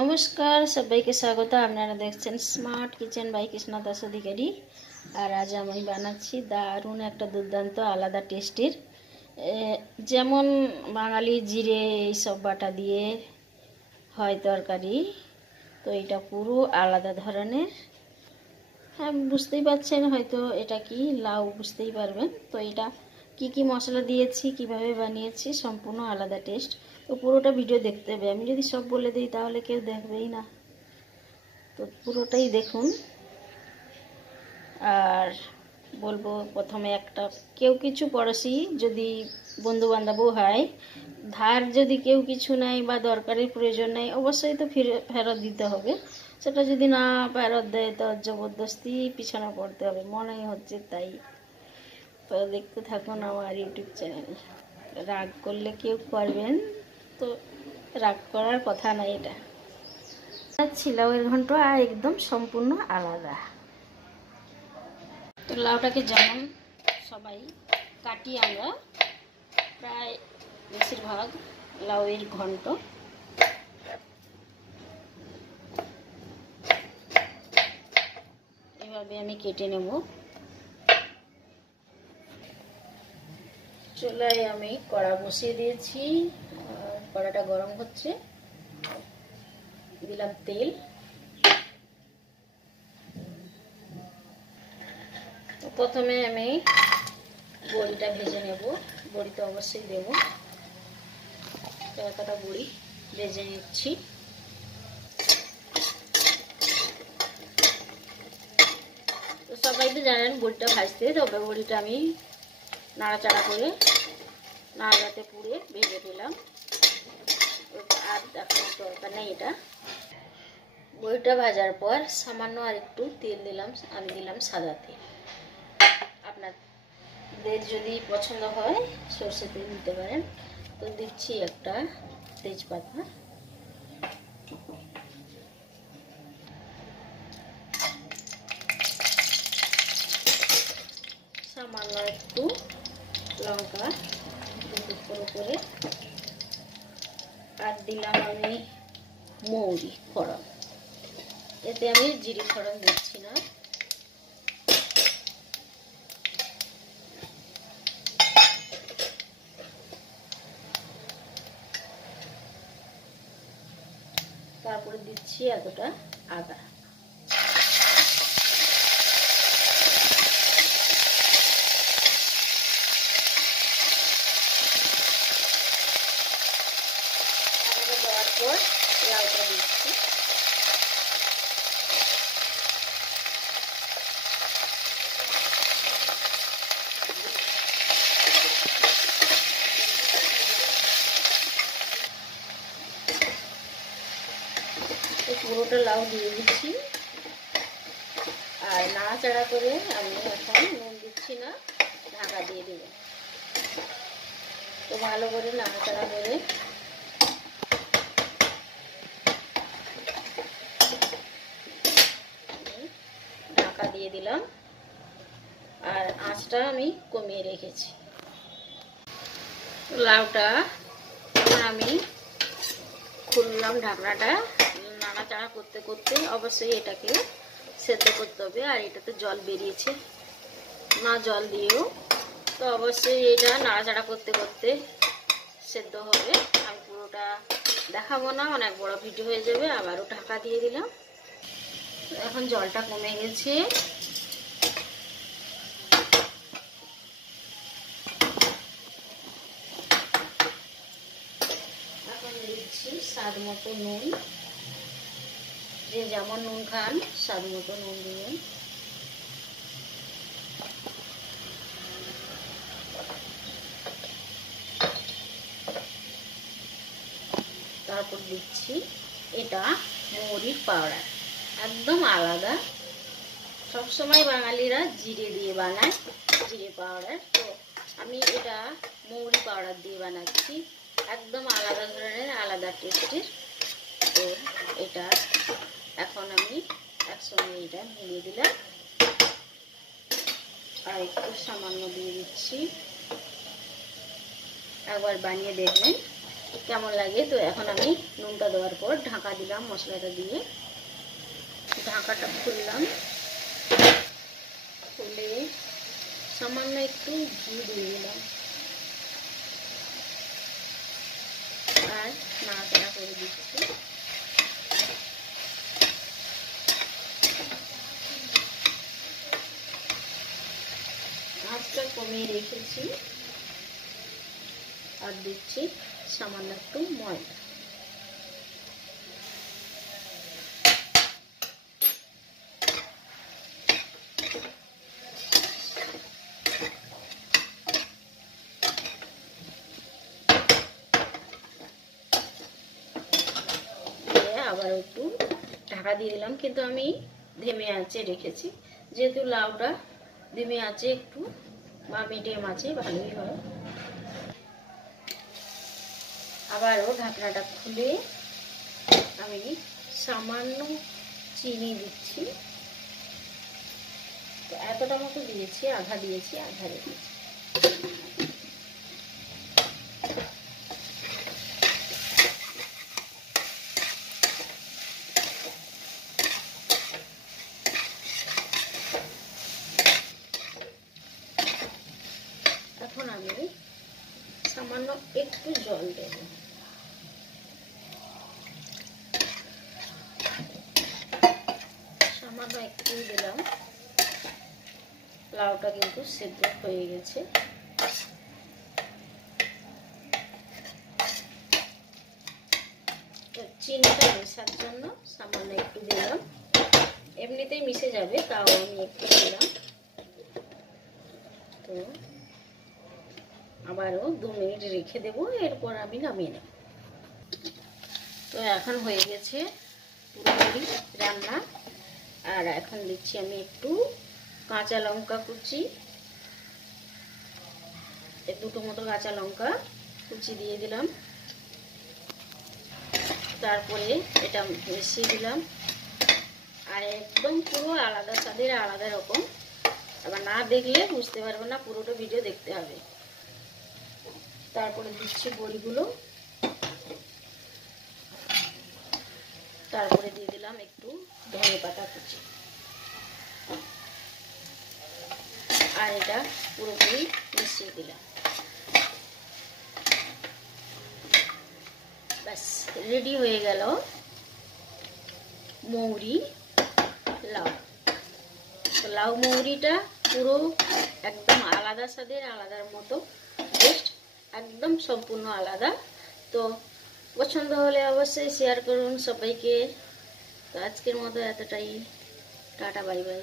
নমস্কার, সবাইকে স্বাগত। আপনারা দেখছেন smart kitchen by Krishna Das Adhikari. আর আজ আমি বানাচ্ছি দারুণ একটা দুর্দান্ত আলাদা টেস্টের, যেমন বাঙালি জিরে এইসব বাটা দিয়ে হয় তরকারি, তো এটা পুরো আলাদা ধরনের। হ্যাঁ, বুঝতেই পারছেন হয়তো এটা কি, লাউ বুঝতেই পারবেন। তো এটা কি মশলা দিয়েছি, কিভাবে বানিয়েছি, সম্পূর্ণ আলাদা টেস্ট। তো পুরোটা ভিডিও দেখতে হবে। আমি যদি সব বলে দিই তাহলে কেউ দেখবেই না, তো পুরোটাই দেখুন। আর বলবো, প্রথমে একটা কেউ কিছু পড়োশি যদি বন্ধু বান্ধবও হয়, ধার যদি কেউ কিছু নেয় বা দরকারের প্রয়োজন নেই, অবশ্যই তো ফেরত দিতে হবে। সেটা যদি না ফেরত দেয় তো জবরদস্তি পিছনে পড়তে হবে, মনেই হচ্ছে তাই। তো দেখতে থাকুন আমার ইউটিউব চ্যানেল। রাগ করলে কেউ করবেন, তো রাগ করার কথা নাই। এটা লাউয়ের ঘন্ট আর একদম সম্পূর্ণ আলাদা। তো লাউটাকে যেমন সবাই কাটি, আমরা প্রায় বেশিরভাগ লাউয়ের ঘন্ট এভাবে আমি কেটে নেব। চুলায় আমি কড়া বসিয়ে দিয়েছি, কড়াটা গরম হচ্ছে, দিলাম তেল। তো প্রথমে আমি বড়িটা ভেজে নেব। বড়ি তো অবশ্যই দেবো, কটা বড়ি ভেজে নিচ্ছি। তো সবাই তো জানেন বড়িটা ভাজতে, তবে বড়িটা আমি নাড়াচাড়া করে নাড়াতে পুড়ে ভেজে দিলাম। আর দেখানোর দরকার নেই এটা। বড়িটা ভাজার পর সামান্য আর একটু তেল দিলাম, আমি দিলাম সাদা তেল। আপনাদের যদি পছন্দ হয় সরষে তেল দিতে পারেন। তো দিচ্ছি একটা তেজপাতা, সামান্য একটু লঙ্কা করে, আর দিলাম আমি মৌরি ফোড়ন। এতে আমি জিরে ফোড়ন দিচ্ছি না। তারপরে দিচ্ছি এতটা আদা। আদাটা দেওয়ার পর লাউটা দিচ্ছি। পুরোটা লাউ দিয়ে দিচ্ছি, আর নাড়াচাড়া করে আমি এখন নুন দিচ্ছি না, ঢাকা দিয়ে দেব। তো ভালো করে নাড়াচাড়া করে ঢাকা দিয়ে দিলাম, আর আঁচটা আমি কমিয়ে রেখেছি। লাউটা এখন আমি খুললাম ঢাকনাটা, নাড়াচাড়া করতে করতে অবশ্যই এটাকে সেদ্ধ করতে হবে। আর এটাতে জল বেরিয়েছে না, জল দিয়েও তো অবশ্যই এটা নাড়াচাড়া করতে করতে সেদ্ধ হবে। আমি পুরোটা দেখাবো না, অনেক বড় ভিডিও হয়ে যাবে। আবারও ঢাকা দিয়ে দিলাম। এখন জলটা কমে গেছে। এখন দিচ্ছি স্বাদ মতো নুন। যে যেমন নুন খান স্বাদ মতো নুন দিবেন। তারপর দিচ্ছি এটা মৌরির পাউডার, একদম আলাদা। সবসময় বাঙালিরা জিরে দিয়ে বানায়, জিরে পাউডার। তো আমি এটা মৌরি পাউডার দিয়ে বানাচ্ছি, একদম আলাদা ধরনের, আলাদা টেস্টের। তো এটা এখন আমি একসঙ্গে এটা মিলিয়ে দিলাম, আর একটু সামান্য দিয়ে দিচ্ছি। একবার বানিয়ে দেখবেন, কেমন লাগে। তো এখন আমি নুনটা দেওয়ার পর ঢাকা দিলাম, মশলাটা দিয়ে ঢাকাটা খুললাম, খুলে সামান্য একটু ঘি দিয়ে দিলাম আর নাড়াচাড়া করে দিচ্ছি। আঁচটা কমিয়ে রেখেছি আর দিচ্ছি সামান্য একটু ময়দা। আবার একটু ঢাকা দিয়ে দিলাম, কিন্তু আমি ধিমে আঁচে রেখেছি, যেহেতু লাউটা ধিমে আঁচে একটু বা মিডিয়াম আঁচে ভালোই হয়। আবারও ঢাকনাটা খুলে আমি সামান্য চিনি দিচ্ছি। তো এতটা মতো দিয়েছি, আধা দিয়েছি, আধা রেখেছি। এখন আমি সামান্য একটু জল দেব। সামান্য একটু দিলাম, লাউটা কিন্তু সেদ্ধ হয়ে গেছে। চিনিটা মেশার জন্য সামান্য একটু দিলাম, এমনিতেই মিশে যাবে, তাও আমি একটু দিলাম। তো আবারও 2 মিনিট রেখে দেবো, এরপর আমি নামিয়ে নেব। তো এখন হয়ে গেছে পুরোপুরি রান্না। আর এখন দিচ্ছি আমি একটু কাঁচা লঙ্কা কুচি, দুটো মতো কাঁচা লঙ্কা কুচি দিয়ে দিলাম। তারপরে এটা মিশিয়ে দিলাম। আর একদম পুরো আলাদা স্বাদের, আলাদা রকম। আবার না দেখলে বুঝতে পারবে না, পুরোটা ভিডিও দেখতে হবে। তারপরে দিচ্ছি বড়িগুলো, তারপরে দিয়ে দিলাম একটু ধনেপাতা কুচি। আর এটা পুরোপুরি মিশিয়ে দিলাম। ব্যাস রেডি হয়ে গেল মৌরি লাউ। তো লাউ মৌরিটা পুরো একদম আলাদা স্বাদের, আলাদার মতো টেস্ট, একদম সম্পূর্ণ আলাদা। তো পছন্দ হলে অবশ্যই শেয়ার করুন সবাইকে। তো আজকের মতো এতটাই, টাটা বাই বাই।